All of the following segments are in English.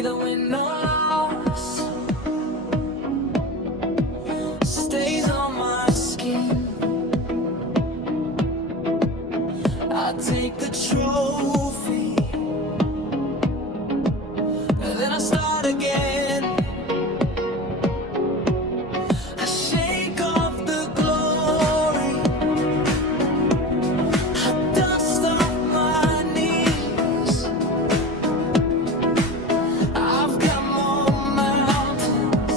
neither win nor loss stays on my skin. I take the trophy and then I start again. I shake off the glory, I dust off my knees. I've got more mountains,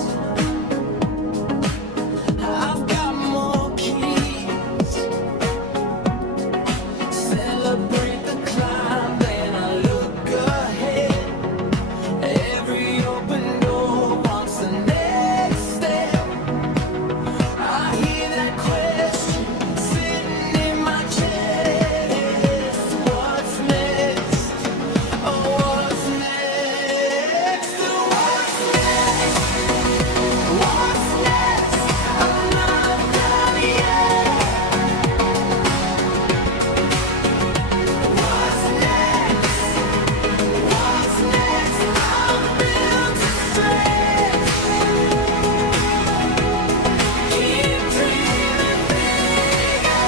I've got more keys. Celebrate the climb, then I look ahead. Every open door wants the next step. I hear that question sitting in my chest. What's next? Oh, what's next? What's next? What's next? I'm not done yet. What's next? What's next? I'm built to stretch. Keep dreaming bigger.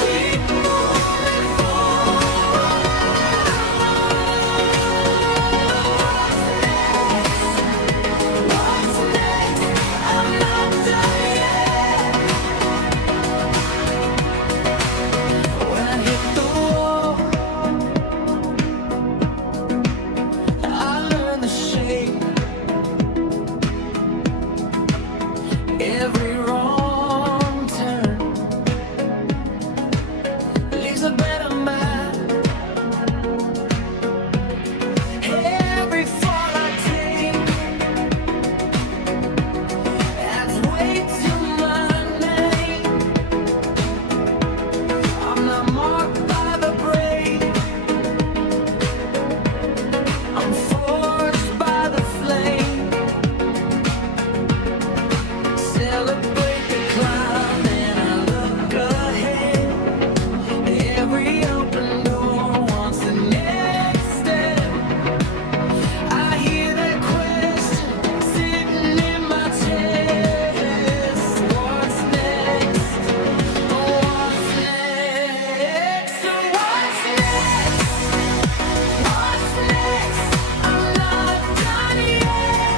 Keep moving forward. What's next? I'm not done yet. When I hit the wall, I learn the shape. Every wrong turn leaves a better map. Every fall I take adds weight to my name. I'm not marked by the break, I'm forged by the flame. Celebrate the climb and I look ahead. Every open door wants the next step. I hear that question sitting in my chest. What's next? Oh, what's next? Oh, what's next? What's next? I'm not done yet.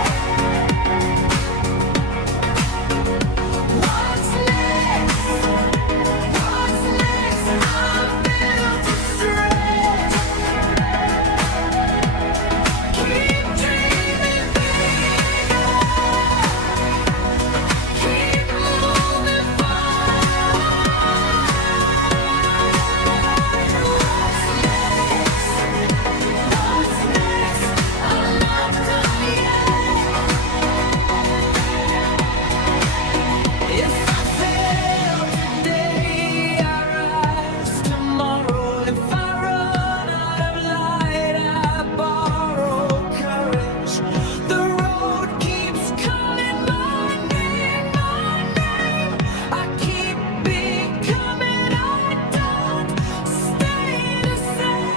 What's next? What's next? I'm built to stretch. Keep dreaming bigger. Keep moving forward. What's next? I'm not done yet. If I fail today, I rise tomorrow. If I run out of light, I borrow courage. The road keeps calling my name, my name. I keep becoming, I don't stay the same.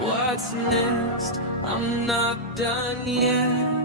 What's next? I'm not done yet.